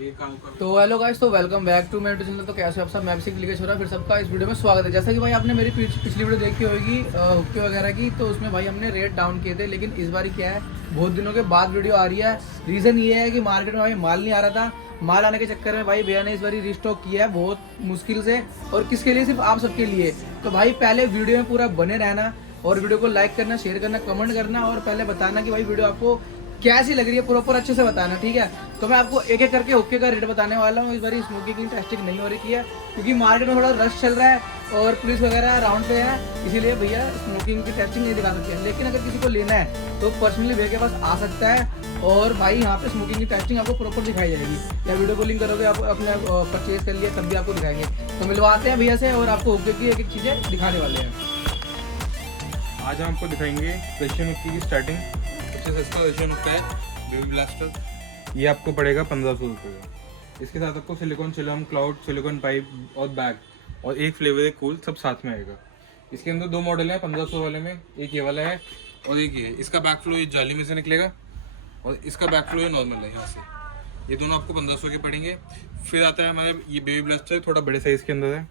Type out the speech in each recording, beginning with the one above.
तो hello guys, तो welcome back to मेरे चैनल। तो कैसे हो आप सब? मैं अभिषेक लिखे छोरा, फिर सबका इस वीडियो में स्वागत है। जैसा कि भाई आपने मेरी पिछली वीडियो देखी होगी हुक्के वगैरह की, तो उसमें भाई हमने रेट डाउन किए थे। लेकिन इस बार क्या है, बहुत दिनों के बाद वीडियो आ रही है। रीज़न ये है कि मार्केट में भाई माल नहीं आ रहा था। माल आने के चक्कर में भाई भैया ने इस बार रीस्टॉक किया है बहुत मुश्किल से। और किसके लिए? सिर्फ आप सबके लिए। तो भाई पहले वीडियो में पूरा बने रहना और वीडियो को लाइक करना, शेयर करना, कमेंट करना और पहले बताना कि भाई वीडियो आपको कैसी लग रही है, प्रॉपर अच्छे से बताना, ठीक है। तो मैं आपको एक एक करके हुक्के का रेट बताने वाला हूँ। इस बार स्मोकिंग की टेस्टिंग नहीं हो रही है क्योंकि मार्केट में थोड़ा रश चल रहा है और पुलिस वगैरह राउंड पे है, इसीलिए भैया स्मोकिंग की टेस्टिंग नहीं दिखा सकते हैं। लेकिन अगर किसी को लेना है तो पर्सनली भैया के पास आ सकता है और भाई यहाँ पे स्मोकिंग की टेस्टिंग आपको प्रॉपर दिखाई जाएगी। या वीडियो कॉलिंग करोगे, आप अपने परचेज कर लिया तब भी आपको दिखाएंगे। तो मिलवाते हैं भैया से और आपको हुक्के की एक एक चीज़ें दिखाने वाले हैं। आज हम आपको दिखाएंगे रशियन हुक्के की स्टार्टिंग। सबसे सस्ता रशियन हुक्का है बेबी ब्लास्टर। ये आपको पड़ेगा 1500 रुपये का। इसके साथ आपको सिलिकॉन चिलम, क्लाउड, सिलिकॉन पाइप और बैग और एक फ्लेवर एक कूल सब साथ में आएगा। इसके अंदर दो मॉडल हैं 1500 वाले में, एक ये वाला है और एक ये। इसका बैक फ्लो ये जाली में से निकलेगा और इसका बैक फ्लो ये नॉर्मल है यहाँ से। ये दोनों आपको 1500 के पड़ेंगे। फिर आता है हमारा ये बेबी ब्लास्टर, थोड़ा बड़े साइज़ के अंदर है।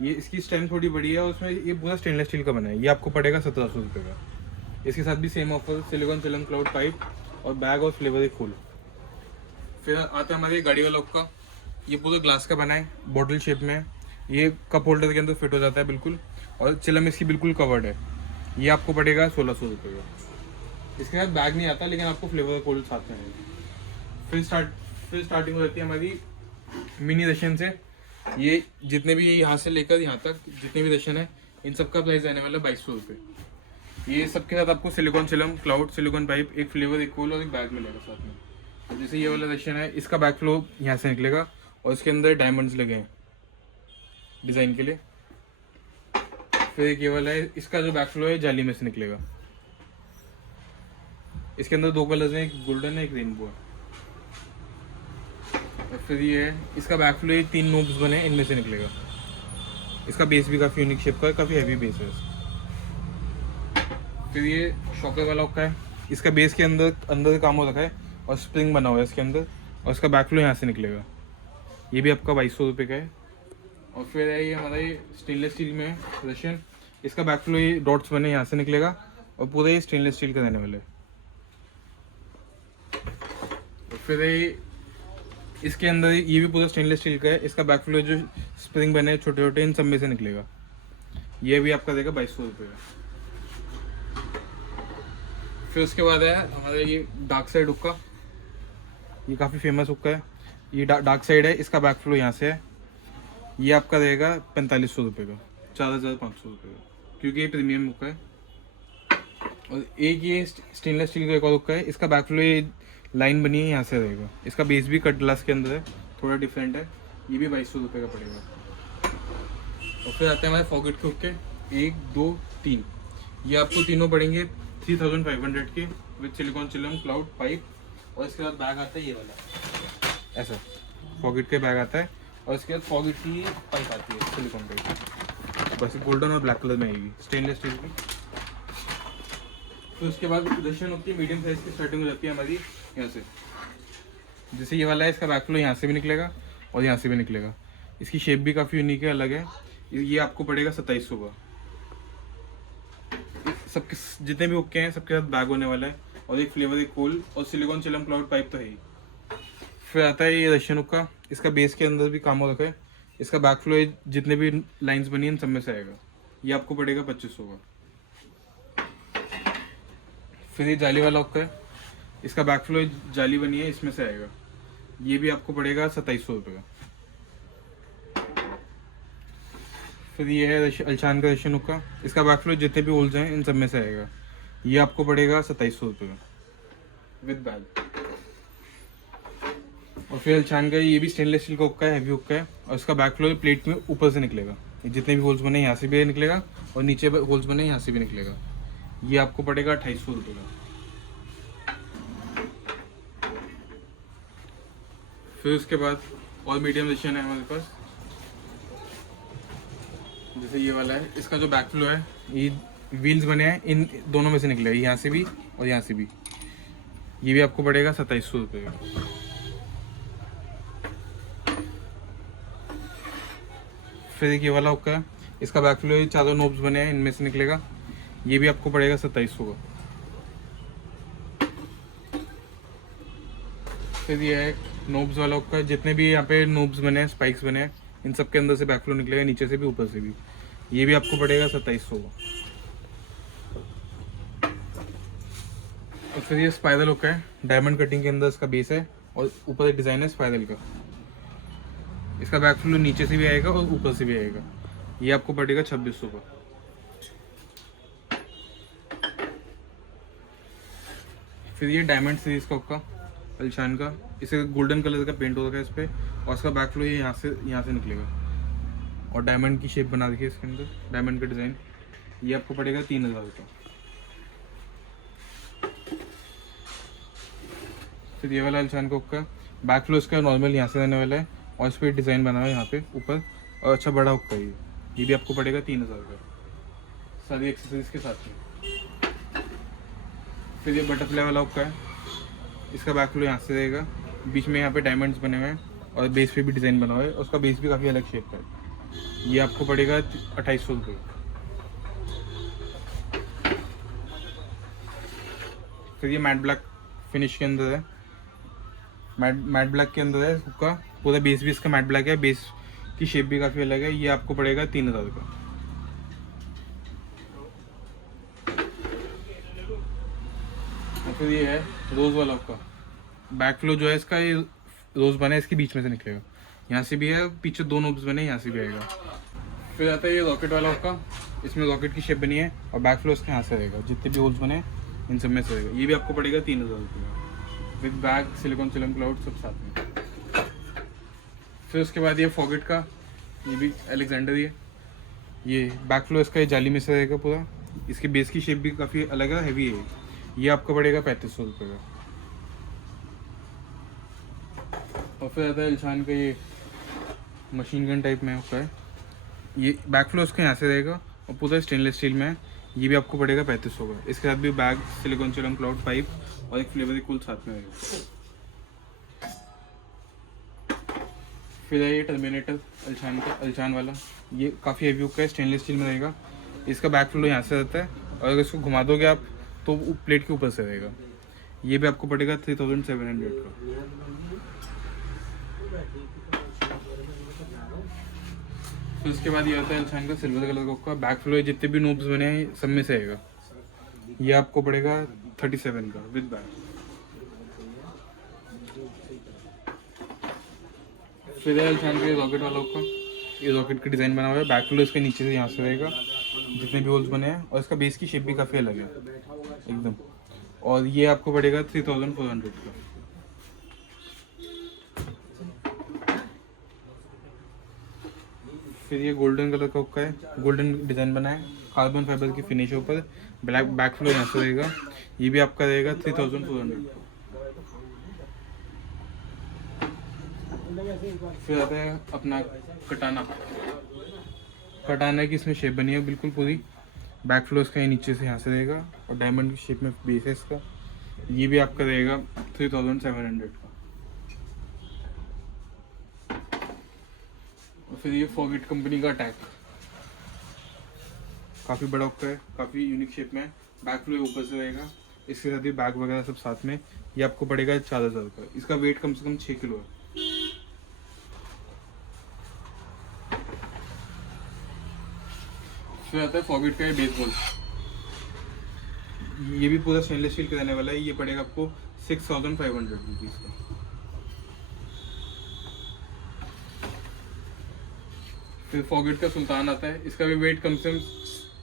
ये इसकी स्टेम थोड़ी बड़ी है और उसमें ये पूरा स्टेनलेस स्टील का बना है। ये आपको पड़ेगा 1700 रुपये का। इसके साथ भी सेम ऑफर, सिलिकॉन चिलम, क्लाउड पाइप और बैग और फ्लेवर एक फूल। फिर आता है हमारे गाड़ी वाला हुक्का। ये पूरा ग्लास का बना है, बॉटल शेप में है। ये कप होल्डर के अंदर फिट हो जाता है बिल्कुल और चिलम इसकी बिल्कुल कवर्ड है। ये आपको पड़ेगा 1600 रुपये का। इसके साथ बैग नहीं आता लेकिन आपको फ्लेवर कोल्ड साथ में है। फिर स्टार्टिंग हो जाती है हमारी मिनी रशियन से। ये जितने भी यहाँ से लेकर यहाँ तक जितने भी रशियन है, इन सबका प्राइस आने वाला है 2200 रुपये। ये सबके साथ आपको सिलिकॉन चिलम, क्लाउड, सिलिकॉन पाइप, एक फ्लेवर, एक कूल और एक बैग मिलेगा साथ में। अब जैसे ये वाला रशियन है, इसका बैक फ्लो यहाँ से निकलेगा और इसके अंदर डायमंड्स लगे हैं डिज़ाइन के लिए। फिर एक ये वाला है, इसका जो बैक फ्लो है जाली में से निकलेगा। इसके अंदर दो कलर्स हैं, एक गोल्डन है, एक रेनबो है। और फिर ये है, इसका बैक फ्लो ये 3 नोब्स बने हैं, इनमें से निकलेगा। इसका बेस भी काफ़ी यूनिक शेप का है, काफ़ी हैवी बेस है इसका। फिर ये शॉकर वाला हुक्का है। इसका बेस के अंदर काम हो रखा है और स्प्रिंग बना हुआ है इसके अंदर और इसका बैक फ्लो यहाँ से निकलेगा। ये भी आपका 2200 रुपये का है। और फिर है ये हमारा ये स्टेनलेस स्टील में है रशियन। इसका बैक फ्लो ये डॉट्स बने यहाँ से निकलेगा और पूरा ये स्टेनलेस स्टील का रहने वाला है। और फिर ये इसके अंदर ये भी पूरा स्टेनलेस स्टील का है। इसका बैक फ्लो जो स्प्रिंग बने छोटे छोटे, इन सब में से निकलेगा। ये भी आपका देगा 2200 रुपये का। फिर उसके बाद है हमारा ये डार्क साइड हुक्का। ये काफ़ी फेमस हुक्का है। ये डार्क साइड है, इसका बैक फ्लो यहाँ से है। ये आपका रहेगा 4500 रुपये का, 4500 रुपये का, क्योंकि ये प्रीमियम हुक्का है। और एक ये स्टेनलेस स्टील का एक और हुक्का है। इसका बैक फ्लो ये लाइन बनी है यहाँ से रहेगा। इसका बेस भी कट ग्लास के अंदर है, थोड़ा डिफरेंट है। ये भी 2200 रुपये का पड़ेगा। और फिर आते हैं हमारे फॉगेट के हुक्के, 1, 2, 3। ये आपको तीनों पड़ेंगे 3500 के विद सिलिकॉन चिलम, क्लाउड, पाइप। और इसके बाद बैग आता है ये वाला, ऐसा फॉगेट के बैग आता है। और इसके बाद फॉगेट की पाइप आती है सिलिकॉन पाइप, बस गोल्डन और ब्लैक कलर में आएगी, स्टेनलेस स्टील की। तो उसके बाद रशियन हुक्के मीडियम साइज की स्टार्टिंग हो जाती है हमारी यहाँ से। जैसे ये वाला है, इसका बैक फ्लो यहाँ से भी निकलेगा और यहाँ से भी निकलेगा। इसकी शेप भी काफ़ी यूनिक है, अलग है। ये आपको पड़ेगा 2700 का। सबके जितने भी हुक्के हैं सबके साथ बैग होने वाला है और एक फ्लेवर, एक कूल और सिलिकॉन चिलम, क्लाउड पाइप तो है ही। फिर आता है ये रशियन हुक्का। इसका बेस के अंदर भी काम हो रखा है। इसका बैक फ्लो जितने भी लाइंस बनी हैं सब में से आएगा। ये आपको पड़ेगा 2500 का। फिर ये जाली वाला हुक्का है। इसका बैक फ्लो जाली बनी है, इसमें से आएगा। ये भी आपको पड़ेगा 2700 रुपये का। फिर ये है अल्शान का रशियन हुक्का। इसका बैक फ्लो जितने भी होल्स हैं इन सब में से आएगा। ये आपको पड़ेगा 2700 रुपये का विद बैग। और फिर अल्शान का ये भी स्टेनलेस स्टील का हुक्का है, हैवी हुक्का है। और इसका बैक फ्लो प्लेट में ऊपर से निकलेगा। जितने भी होल्स बने यहाँ से भी निकलेगा और नीचे होल्स बने यहाँ से भी निकलेगा। ये आपको पड़ेगा 2800 रुपये का। फिर उसके बाद और मीडियम रशियन है हमारे पास। जैसे ये वाला है, इसका जो बैक फ्लो है ये व्हील्स बने हैं, इन दोनों में से निकलेगा, यहाँ से भी और यहाँ से भी। ये भी आपको पड़ेगा 2700 रुपये का। फिर एक ये वाला हुक्का है, इसका बैक फ्लो ये चारों नोब्स बने हैं, इनमें से निकलेगा। ये भी आपको पड़ेगा 2700 का। फिर ये है नोब्स वाला हुक्का है, जितने भी यहाँ पे नोब्स बने हैं, स्पाइक्स बने हैं, इन सब के अंदर से बैक फ्लो निकलेगा, नीचे से भी ऊपर से भी। ये भी आपको पड़ेगा 2700 का। और फिर ये स्पाइरल हुक्का है, डायमंड कटिंग के अंदर इसका बेस है और ऊपर एक डिज़ाइन है स्पाइरल का। इसका बैक फ्लो नीचे से भी आएगा और ऊपर से भी आएगा। ये आपको पड़ेगा 2600 का। फिर ये डायमंड सीरीज का हुक्का अल्शान का, इसे गोल्डन कलर का पेंट हो रखा है इस पर, और इसका बैक फ्लो ये यहाँ से निकलेगा और डायमंड की शेप बना देखिए इसके अंदर, डायमंड का डिज़ाइन। ये आपको पड़ेगा 3000 का। फिर ये वाला अल्शान का हुक्का, बैक फ्लो इसका नॉर्मल यहाँ से रहने वाला है और इस पर डिज़ाइन बना हुआ है यहाँ पे ऊपर, और अच्छा बड़ा हुक्का है ये भी आपको पड़ेगा 3000 का, सारी एक्सेसरीज के साथ में। फिर ये बटरफ्लाई वाला हुक्का है, इसका बैक फ्लो यहाँ से रहेगा, बीच में यहाँ पे डायमंड्स बने हुए हैं और बेस पे भी डिज़ाइन बना हुआ है, और उसका बेस भी काफ़ी अलग शेप का है। ये आपको पड़ेगा 2800 रुपये। फिर ये मैट ब्लैक फिनिश के अंदर है, मैट ब्लैक के अंदर है हुक्का, पूरा बेस भी इसका मैट ब्लैक है, बेस की शेप भी काफ़ी अलग है। ये आपको पड़ेगा 3000 का। और फिर ये है रोज़ वाला हुक्का, बैक फ्लो जो है इसका ये रोज़ बना है, इसके बीच में से निकलेगा, यहाँ से भी है, पीछे दो नोब्स बने, यहाँ से भी आएगा। फिर आता है ये रॉकेट वाला हुक्का, इसमें रॉकेट की शेप बनी है और बैक फ्लो इसके यहाँ से रहेगा, जितने भी होल्स बने इन सब में से रहेगा। ये भी आपको पड़ेगा 3000 रुपये विद बैग, सिलिकॉन चिलम क्लाउड सब साथ में। फिर उसके बाद ये फॉगेट का, ये भी अलेक्जेंडर ही है, ये बैक फ्लो इसका ये जाली में से रहेगा पूरा, इसकी बेस की शेप भी काफ़ी अलग है, हैवी है। ये आपको पड़ेगा 3500 रुपये का। और फिर आता है अल्शान का ये मशीन गन टाइप में होता है, ये बैक फ्लो उसका यहाँ से रहेगा और पूरा स्टेनलेस स्टील में है। ये भी आपको पड़ेगा 3500 का। इसके साथ भी बैग, सिलिकॉन चिलम क्लाउड पाइप और एक फ्लेवर कूल साथ में रहेगा। फिर है ये टर्मिनेटर अल्शान का, अल्शान वाला, ये काफ़ी हैवी हुक्का है, स्टेनलेस स्टील में रहेगा। इसका बैक फ्लो यहाँ से रहता है और अगर इसको घुमा दोगे आप तो प्लेट के ऊपर से रहेगा। ये भी आपको पड़ेगा 3700 का। फिर उसके बाद ये आता है अल्शान का सिल्वर कलर का हुक्का, बैक फ्लो जितने भी नोब्स बने हैं सब में से आएगा। ये आपको पड़ेगा 37 का विद बैग। फिर है अल्शान का रॉकेट वाला हुक्का, ये रॉकेट का डिज़ाइन बना हुआ है, बैक फ्लो इसके नीचे से यहाँ से रहेगा, जितने भी होल्स बने हैं, और इसका बेस की शेप भी काफ़ी अलग है एकदम। और ये आपको पड़ेगा 3400 का। फिर ये गोल्डन कलर का हुक्का है, गोल्डन डिज़ाइन बना है, कार्बन फाइबर की फिनिश है ऊपर, ब्लैक बैक फ्लो यहाँ से रहेगा। ये भी आपका रहेगा 3400। फिर आता है अपना कटाना, कटाना की इसमें शेप बनी है बिल्कुल पूरी, बैक फ्लो इसका नीचे से यहाँ से रहेगा और डायमंड की शेप में बेस है इसका। ये भी आपका रहेगा 3700 का। और फिर ये फॉगेट कंपनी का अटैक, काफ़ी बड़ा हुक्का है, काफ़ी यूनिक शेप में है, बैक फ्लो ऊपर से रहेगा, इसके साथ ही बैग वगैरह सब साथ में। ये आपको पड़ेगा 4000 का। इसका वेट कम से कम 6 किलो है। फिर आता है फॉगेट का ये बेसबॉल, ये भी पूरा स्टेनलेस स्टील का रहने वाला है। ये पड़ेगा आपको 6500 रुपीज़ का। फिर फॉगेट का सुल्तान आता है, इसका भी वेट कम से कम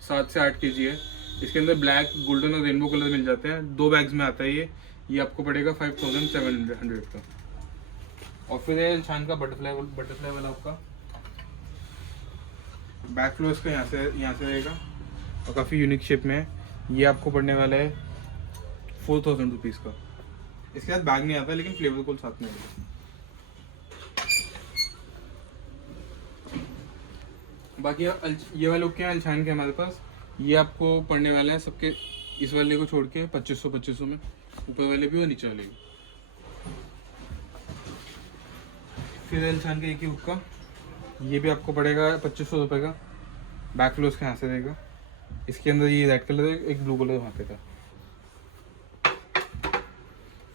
7 से 8 kg है। इसके अंदर ब्लैक, गोल्डन और रेनबो कलर मिल जाते हैं, 2 बैग्स में आता है ये आपको पड़ेगा 5700 का। और फिर है अल्शान का बटरफ्लाई वाला आपका, बैक फ्लो इसका यहाँ से रहेगा और काफ़ी यूनिक शेप में है। ये आपको पड़ने वाला है 4000 रुपीज़ का। इसके साथ बैग नहीं आता लेकिन फ्लेवर कूल साथ में है। बाकी ये वाले लोग क्या है अल्शान के हमारे पास, ये आपको पड़ने वाला है सबके, इस वाले को छोड़ के 2500 में, ऊपर वाले भी और नीचे वाले भी। फिर अल्शान का एक ही हुक्का, ये भी आपको पड़ेगा 2500 रुपये का। बैक फ्लो इसके यहाँ से रहेगा। इसके अंदर ये रेड कलर है, एक ब्लू कलर वहाँ पे था।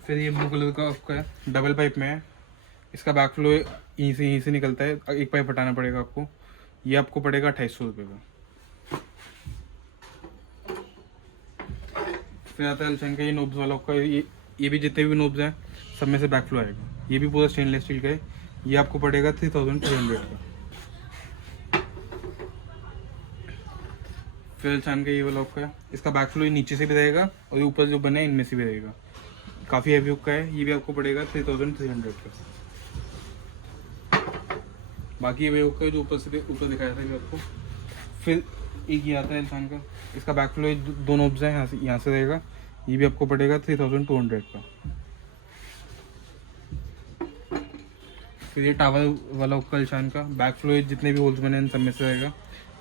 फिर ये ब्लू कलर का आपका है, डबल पाइप में है। इसका बैक फ्लो यहीं से निकलता है, एक पाइप हटाना पड़ेगा आपको। ये आपको पड़ेगा 2800 रुपये का। फिर आता है एल्सन का ये नोब्स वाला आपका, ये भी जितने भी नोब्स हैं सब में से बैक फ्लो आएगा। ये भी पूरा स्टेनलेस स्टील का है। ये आपको पड़ेगा 3300 का। फिर एल्सन का ये वाला आपका है, इसका बैक फ्लो नीचे से भी रहेगा और ये ऊपर जो बने हैं इनमें से भी रहेगा। काफ़ी हैवी हुक का है। ये भी आपको पड़ेगा 3300 का। बाकी ये हुक का है जो ऊपर दिखाया था ये आपको। फिर एक ये आता है एल्सन का, इसका बैक फ्लो दो नोब्स हैं, यहाँ से रहेगा। ये भी आपको पड़ेगा 3200 का। फिर ये टावल वाला हुक का एल्सन का, बैक फ्लो जितने भी होल्स बने हैं इन सब में से रहेगा।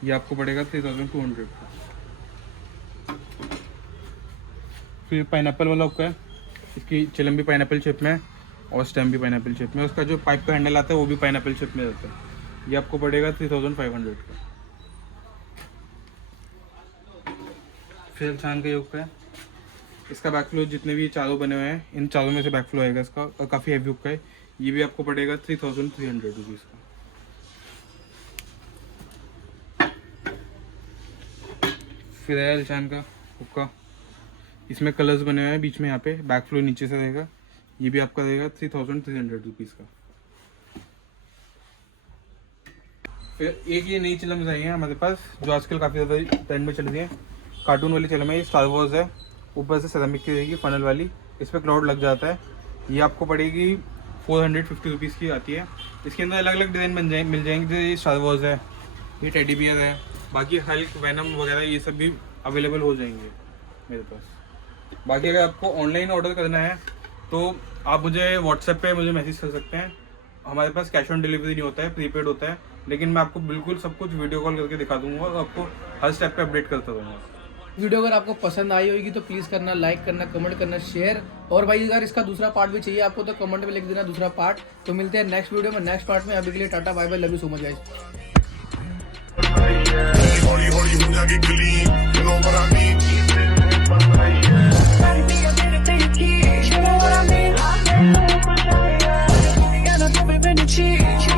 ये आपको पड़ेगा 3200 का। फिर पाइनएप्पल वाला हुक है, इसकी चिलम भी पाइनएप्पल शेप में है और स्टेम भी पाइनएप्पल शेप में। उसका जो पाइप का हैंडल आता है वो भी पाइनएप्पल शेप में रहता है। ये आपको पड़ेगा 3500 का। फिर एल्सन का हुक है, इसका बैक फ्लो जितने भी चारों बने हुए हैं इन चारों में से बैक फ्लो आएगा इसका, और काफ़ी हैवी हुक है। ये भी आपको पड़ेगा 3300 रुपीज़ का। फिर है एल्सन का हुक्का, इसमें कलर्स बने हुए हैं बीच में, यहाँ पे बैक फ्लो नीचे से रहेगा। ये भी आपका रहेगा 3300 रुपीज़ का। फिर एक ये नई चिलम्स आई हैं हमारे पास जो आजकल काफ़ी ज़्यादा ट्रेंड में चल रही है। कार्टून वाली चिलम है, ये स्टार वॉर्स है। ऊपर से सेरामिक की रहेगी फनल वाली, इस पर क्लाउड लग जाता है। ये आपको पड़ेगी 450 रुपीज़ की आती है। इसके अंदर अलग अलग डिज़ाइन मिल जाएंगे। जैसे ये स्टार वॉर्स है, ये टेडी बियर है, बाकी हल्क वैनम वगैरह ये सब भी अवेलेबल हो जाएंगे मेरे पास। बाकी अगर आपको ऑनलाइन ऑर्डर करना है तो आप मुझे व्हाट्सएप पे मुझे मैसेज कर सकते हैं। हमारे पास कैश ऑन डिलीवरी नहीं होता है, प्रीपेड होता है, लेकिन मैं आपको बिल्कुल सब कुछ वीडियो कॉल करके दिखा दूंगा और आपको हर स्टेप पे अपडेट करता रहूँगा। वीडियो अगर आपको पसंद आई होगी तो प्लीज़ करना लाइक करना, कमेंट करना, शेयर। और भाई अगर इसका दूसरा पार्ट भी चाहिए आपको तो कमेंट में लिख देना दूसरा पार्ट। तो मिलते हैं नेक्स्ट वीडियो में, नेक्स्ट पार्ट में। अभी के लिए ta ta bye bye, love you so much guys. हौली हौली हो जाएगी clean, you know what I mean।